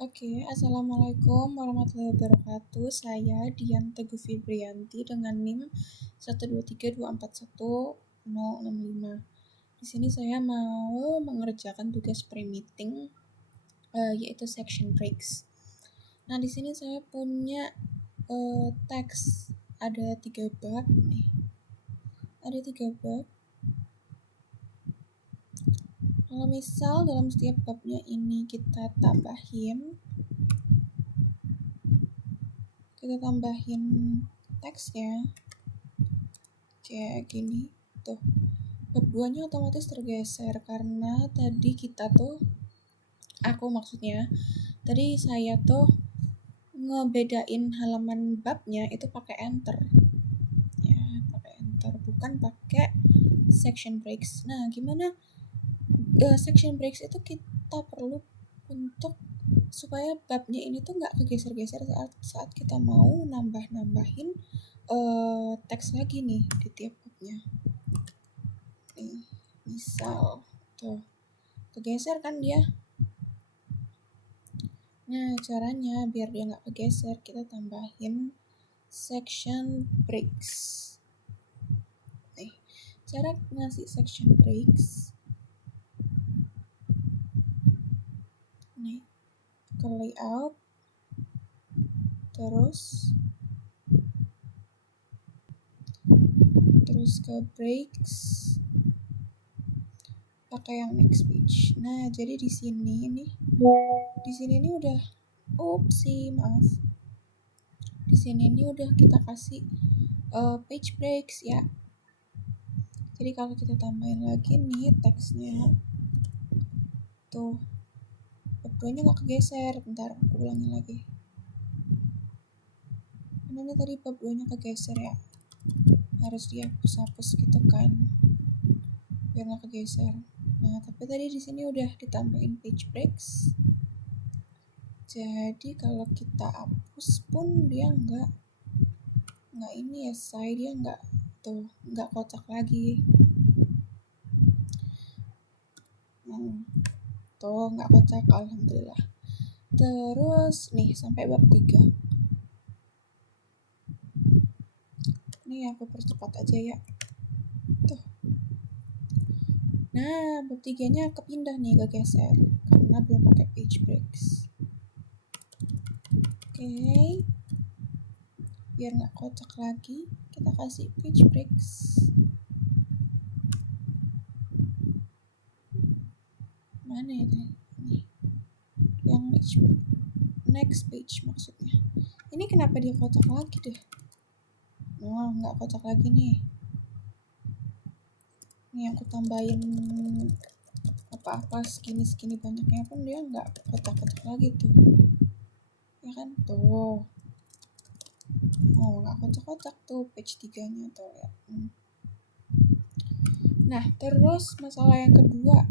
Oke, Assalamualaikum warahmatullahi wabarakatuh. Saya Dian Teguh Fibrianti dengan NIM 123241065. Di sini saya mau mengerjakan tugas pre-meeting, yaitu section breaks. Nah, di sini saya punya teks, ada 3 bab nih. Ada 3 bab. Kalau misal dalam setiap babnya ini kita tambahin teksnya kayak gini tuh, bab 2 nya otomatis tergeser karena tadi saya tuh ngebedain halaman babnya itu pakai enter ya, bukan pakai section breaks. Nah, gimana section breaks itu kita perlu untuk supaya babnya ini tuh nggak kegeser-geser saat kita mau nambahin teks lagi nih di tiap babnya. Nih, misal tuh kegeser kan dia. Nah, caranya biar dia nggak kegeser, kita tambahin section breaks. Nih, cara ngasih section breaks. Nih, ke layout, terus ke breaks, pakai yang next page. Nah, jadi di sini nih udah maaf. Di sini nih udah kita kasih page breaks ya. Jadi kalau kita tambahin lagi nih teksnya tuh, bab 2-nya nggak kegeser. Bentar, aku ulangi lagi. Ini tadi bab 2-nya kegeser ya, harus dihapus gitu kan biar nggak kegeser. Nah, tapi tadi di sini udah ditambahin page breaks, jadi kalau kita hapus pun dia nggak ini ya, dia nggak kocak lagi. Tuh nggak kocak, alhamdulillah. Terus nih sampai bab 3. Nih aku percepat aja ya. Tuh. Nah, bab 3-nya kepindah nih, kegeser karena belum pakai page breaks. Oke. Biar nggak kocak lagi, kita kasih page breaks. Mana ya tadi? Nih. Yang next page maksudnya. Ini kenapa dia kocak lagi deh? Oh, nggak kocak lagi nih. Nih aku tambahin apa-apa segini banyaknya pun dia nggak kotak-kotak lagi tuh, ya kan tuh. Oh, nggak kocak-kocak tuh page 3-nya tuh ya. Nah, terus masalah yang kedua,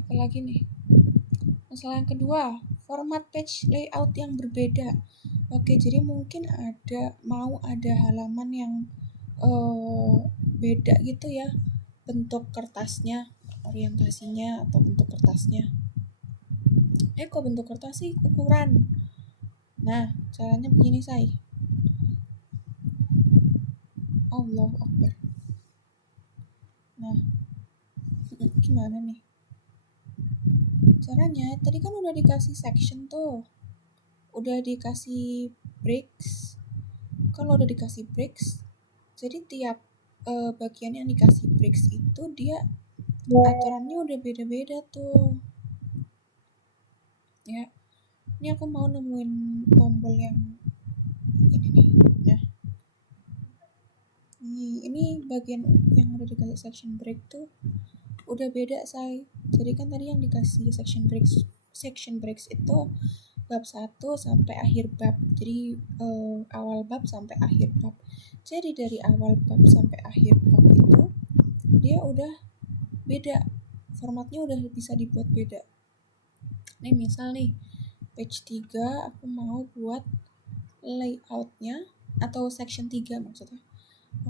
apa lagi nih? Masalah yang kedua, format page layout yang berbeda. Oke, jadi mungkin mau ada halaman yang beda gitu ya, bentuk kertasnya, orientasinya atau bentuk kertasnya. Kok bentuk kertas sih ukuran? Nah, caranya begini, say. Allahu Akbar. Nah, gimana nih? Caranya, tadi kan udah dikasih section tuh. Udah dikasih breaks. Kalau udah dikasih breaks, jadi tiap bagian yang dikasih breaks itu dia aturannya udah beda-beda tuh. Ya, ini aku mau nemuin tombol yang ini nih. Nah, ini bagian yang udah dikasih section break tuh udah beda, say. Jadi kan tadi yang dikasih section breaks itu bab 1 sampai akhir bab. Jadi awal bab sampai akhir bab. Jadi dari awal bab sampai akhir bab itu dia udah beda. Formatnya udah bisa dibuat beda. Nih misal nih page 3 aku mau buat layoutnya, atau section 3 maksudnya.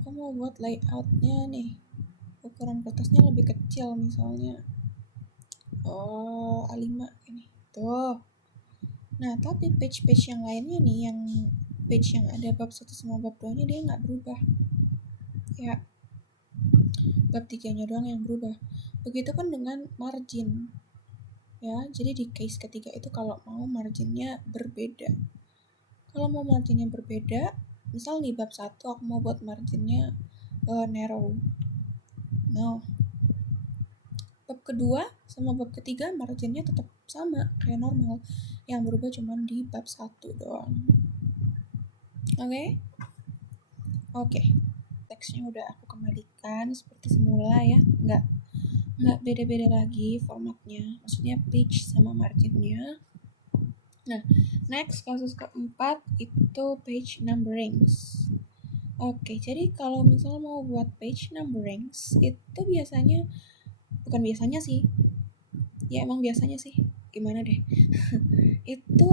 Aku mau buat layoutnya nih, ukuran kertasnya lebih kecil misalnya A5 ini tuh. Nah, tapi page-page yang lainnya nih, yang page yang ada bab 1 sama bab 2-nya dia nggak berubah. Ya, bab 3-nya doang yang berubah. Begitupun dengan margin. Ya, jadi di case ketiga itu kalau mau marginnya berbeda. Kalau mau marginnya berbeda, misal nih bab 1 aku mau buat marginnya narrow. Nah, bab kedua sama bab ketiga marginnya tetap sama kayak normal. Yang berubah cuma di bab 1 doang. Oke? Oke. Teksnya udah aku kembalikan seperti semula ya. Nggak beda-beda lagi formatnya. Maksudnya page sama marginnya. Nah, next kasus keempat itu page numberings. Oke, jadi kalau misalnya mau buat page numberings itu biasanya, bukan biasanya sih, ya emang biasanya sih, gimana deh, itu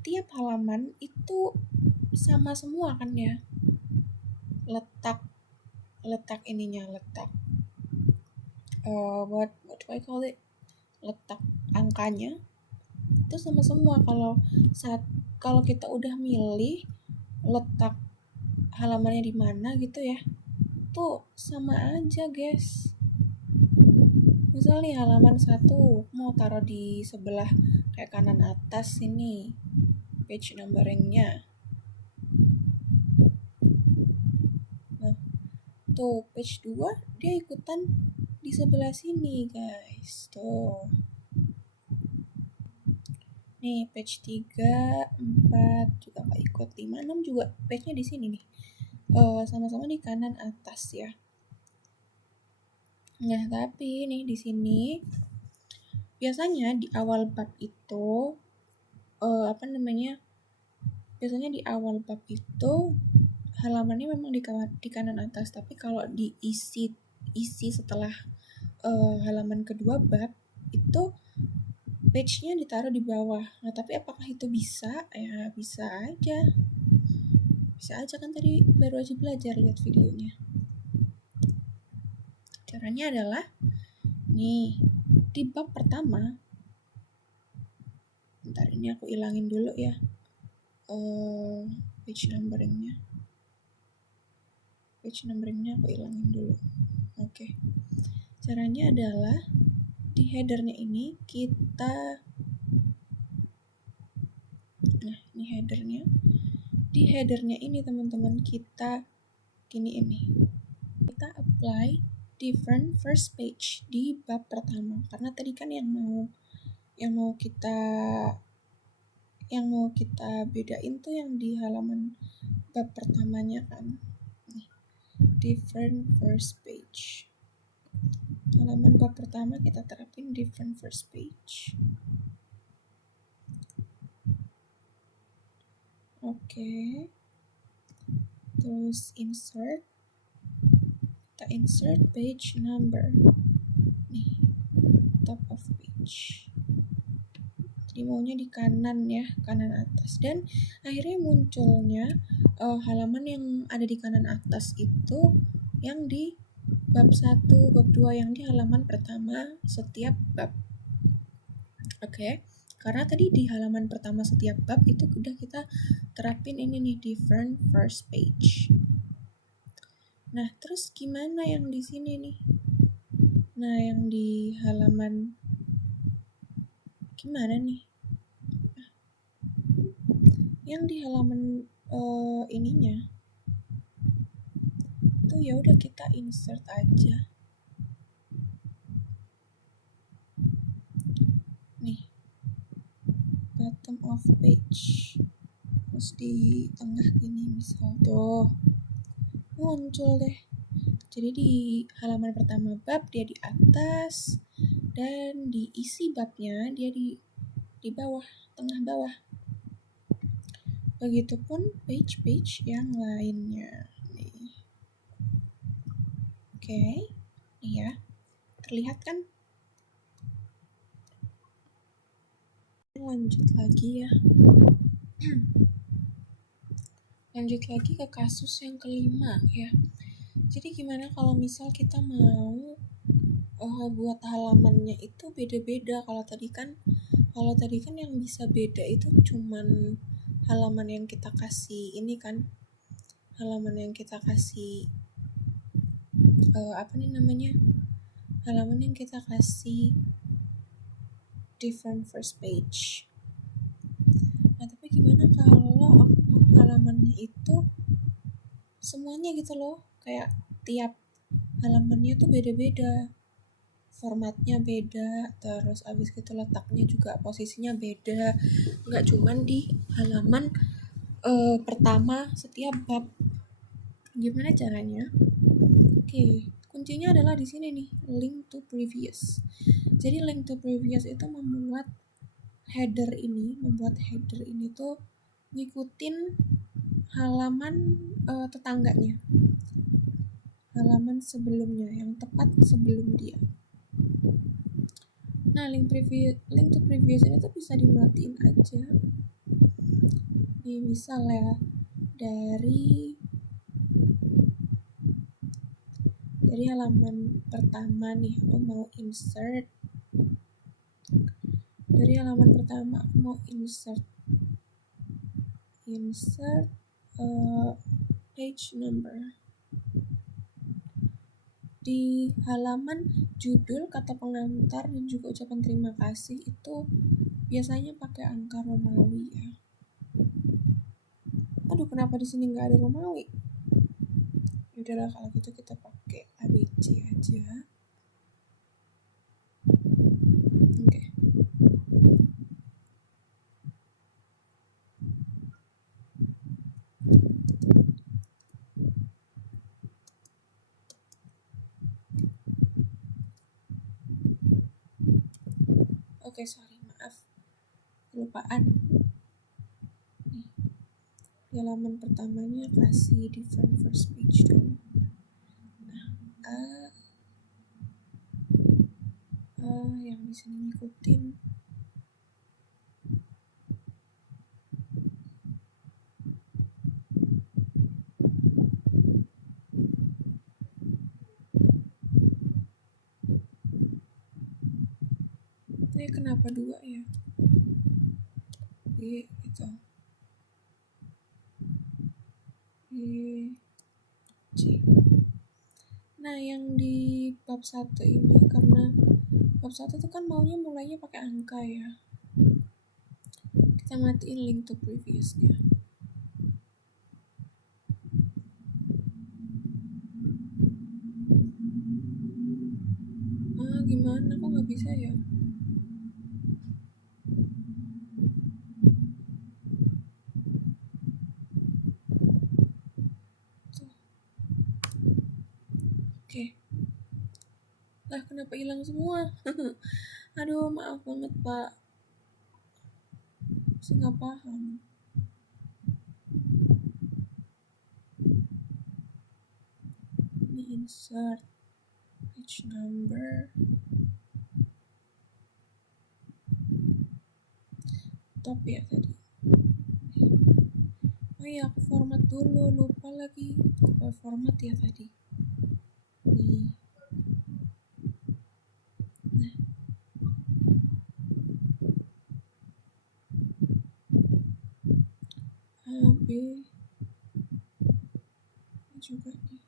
tiap halaman itu sama semua kan ya, letak ininya, letak what do I call it, letak angkanya itu sama semua. Kalau kita udah milih letak halamannya di mana gitu ya, tuh sama aja guys. Misal nih halaman 1 mau taruh di sebelah kayak kanan atas ini page numberingnya. Nah, tuh page 2 dia ikutan di sebelah sini guys. Tuh. Nih page 3, 4 juga nggak ikut, 5, 6 juga page-nya di sini nih. Sama-sama di kanan atas ya. Nah, tapi nih di sini biasanya di awal bab itu biasanya di awal bab itu halamannya memang di kanan atas, tapi kalau diisi setelah halaman kedua bab itu page-nya ditaruh di bawah. Nah, tapi apakah itu bisa? Ya, bisa aja. Bisa aja kan, tadi baru aja belajar lihat videonya. Caranya adalah nih, di bab pertama, bentar ini aku ilangin dulu ya page numberingnya aku ilangin dulu. Oke. Caranya adalah di headernya ini kita, nah ini headernya, di headernya ini teman-teman kita kita apply different first page di bab pertama, karena tadi kan yang mau kita bedain tuh yang di halaman bab pertamanya kan. Nih, different first page, halaman bab pertama kita terapin different first page. Oke. Terus kita insert page number nih, top of page. Jadi maunya di kanan ya, kanan atas. Dan akhirnya munculnya halaman yang ada di kanan atas itu yang di bab 1, bab 2, yang di halaman pertama setiap bab. Oke. Karena tadi di halaman pertama setiap bab itu udah kita terapin ini nih, different first page. Nah, terus gimana yang di sini nih? Nah, yang di halaman gimana nih? Yang di halaman ininya tuh ya udah kita insert aja. Nih, bottom of page. Terus di tengah gini misal tuh muncul deh. Jadi di halaman pertama bab dia di atas, dan di isi babnya dia di bawah, tengah bawah. Begitupun page-page yang lainnya nih. Oke, nih ya, terlihat kan? Lanjut lagi ya. Lanjut lagi ke kasus yang kelima ya. Jadi gimana kalau misal kita mau buat halamannya itu beda-beda. Kalau tadi kan Kalau tadi kan yang bisa beda itu cuman halaman yang kita kasih ini kan, halaman yang kita kasih apa nih namanya, halaman yang kita kasih different first page. Nah tapi gimana kalau aku mau halamannya itu semuanya gitu loh, kayak tiap halamannya tuh beda-beda, formatnya beda, terus abis itu letaknya juga posisinya beda, nggak cuman di halaman pertama setiap bab. Gimana caranya? Oke, kuncinya adalah di sini nih, link to previous. Jadi link to previous itu membuat header ini tuh ngikutin halaman tetangganya, halaman sebelumnya yang tepat sebelum dia. Nah, link to previous ini tuh bisa dimatiin aja. Nih, misal ya, dari halaman pertama nih, aku mau insert. Dari halaman pertama aku mau insert page number. Di halaman judul, kata pengantar, dan juga ucapan terima kasih itu biasanya pakai angka Romawi ya. Aduh, kenapa di sini nggak ada Romawi? Yaudahlah kalau gitu kita pakai ABC aja. Oke. Oke, sorry, maaf, kelupaan. Nih, di halaman pertamanya kasih different first page dulu. Nah, yang di sini ngikutin. Ini kenapa 2 ya? Gitu. C. Nah, yang di bab 1 ini, karena bab 1 itu kan maunya mulainya pakai angka ya. Kita matiin link to previousnya. Gimana? Kok nggak bisa ya? Tuh. Oke. Lah, kenapa hilang semua? Aduh, maaf banget, Pak. Saya nggak paham. Ini insert page number. Top ya tadi. Oh iya, aku format dulu, lupa lagi. Format ya tadi. Nih. Nah, B juga nih.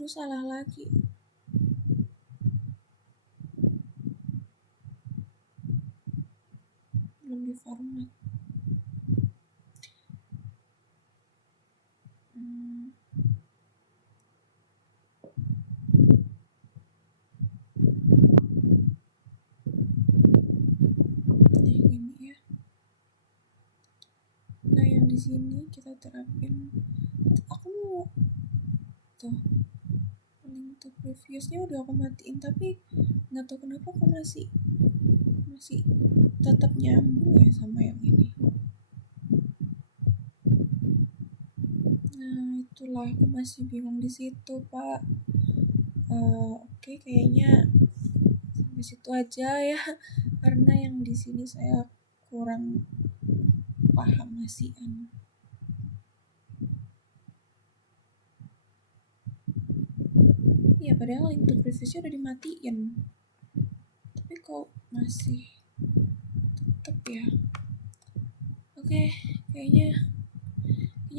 Aduh, salah lagi. Belum di format. Ini ya. Nah, yang di sini kita terapin. Aku mau tuh link to previousnya udah aku matiin, tapi nggak tahu kenapa aku masih tetap nyambung ya sama yang ini. Nah, itulah aku masih bingung di situ, Pak. Oke, kayaknya sampai sampai situ aja ya, karena yang di sini saya kurang paham masih. Ya padahal link to privacy udah dimatiin, tapi kok masih tetep ya. Oke, kayaknya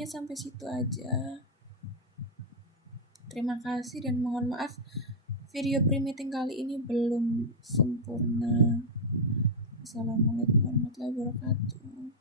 sampai situ aja. Terima kasih dan mohon maaf video pre-meeting kali ini belum sempurna. Assalamualaikum warahmatullahi wabarakatuh.